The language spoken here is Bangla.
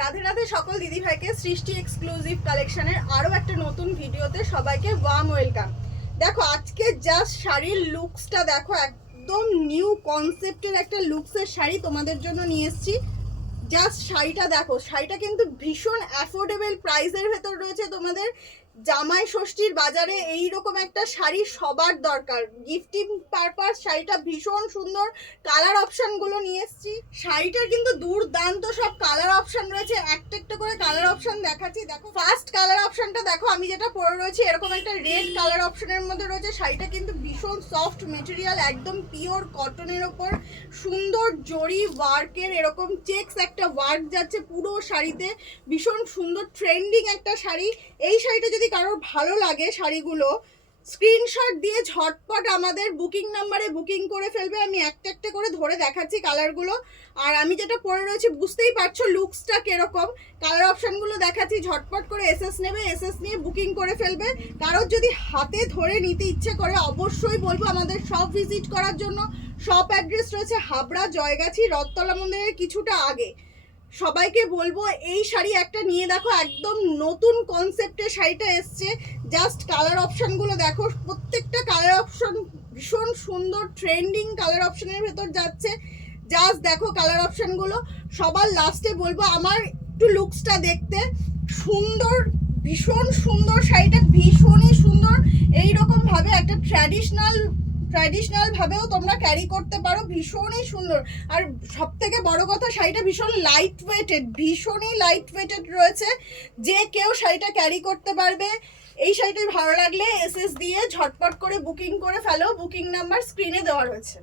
রাধে রাধে সকল দিদি ভাইকে সৃষ্টি এক্সক্লুসিভ কালেকশনের আরো একটা নতুন ভিডিওতে সবাইকে ওয়ার্ম ওয়েলকাম। দেখো আজকে জাস্ট শাড়ির লুকসটা দেখো, একদম নিউ কনসেপ্টের একটা লুকসের শাড়ি তোমাদের জন্য নিয়ে এসেছি। জাস্ট শাড়িটা দেখো, শাড়িটা কিন্তু ভীষণ অ্যাফোর্ডেবল প্রাইসের ভেতর রয়েছে। তোমাদের জামাই ষষ্ঠীর বাজারে এইরকম একটা শাড়ি সবার দরকার, গিফটিং পারপাস। শাড়িটা ভীষণ সুন্দর, কালার অপশনগুলো নিয়ে এসেছি। শাড়িটার কিন্তু দুর্দান্ত সব কালার অপশন রয়েছে, একটা একটা করে কালার অপশন দেখাচ্ছি। দেখো ফার্স্ট কালার অপশনটা দেখো, আমি যেটা পরে রয়েছি এরকম একটা রেড কালার অপশনের মধ্যে রয়েছে। শাড়িটা কিন্তু ভীষণ সফট মেটেরিয়াল, একদম পিওর কটনের ওপর সুন্দর জরি ওয়ার্কের এরকম চেকস একটা ওয়ার্ক যাচ্ছে পুরো শাড়িতে। ভীষণ সুন্দর ট্রেন্ডিং একটা শাড়ি। এই শাড়িটা যদি কারোর ভালো লাগে, শাড়িগুলো স্ক্রিনশট দিয়ে ঝটপট আমাদের বুকিং নাম্বারে বুকিং করে ফেলবে। আমি একটা একটা করে ধরে দেখাচ্ছি কালারগুলো, আর আমি যেটা পরে রয়েছি বুঝতেই পারছো লুকসটা কিরকম। কালার অপশনগুলো দেখাচ্ছি, ঝটপট করে এসএস নেবে, এসএস নিয়ে বুকিং করে ফেলবে। কারোর যদি হাতে ধরে নিতে ইচ্ছে করে অবশ্যই বলবো আমাদের শপ ভিজিট করার জন্য। শপ অ্যাড্রেস রয়েছে হাবড়া জয়গাছি রথতলা মন্দিরের কিছুটা আগে। সবাইকে বলবো এই শাড়ি একটা নিয়ে দেখো, একদম নতুন কনসেপ্টের শাড়িটা এসছে। জাস্ট কালার অপশনগুলো দেখো, প্রত্যেকটা কালার অপশন ভীষণ সুন্দর ট্রেন্ডিং কালার অপশনের ভেতর যাচ্ছে। জাস্ট দেখো কালার অপশনগুলো। সবার লাস্টে বলবো আমার একটু লুকসটা দেখতে সুন্দর, ভীষণ সুন্দর শাড়িটা, ভীষণই সুন্দর। এইরকম ভাবে একটা ট্র্যাডিশনাল ভাবেও তোমরা ক্যারি করতে পারো, ভীষণই সুন্দর। আর সব থেকে বড় কথা শাড়িটা ভীষণ লাইট ওয়েটেড, ভীষণই লাইট ওয়েটেড রয়েছে, যে কেউ শাড়িটা ক্যারি করতে পারবে। এই শাড়িটা ভালো লাগলে এসএস দিয়ে ঝটপট করে বুকিং করে ফেলো, বুকিং নাম্বার স্ক্রিনে দেওয়া রয়েছে।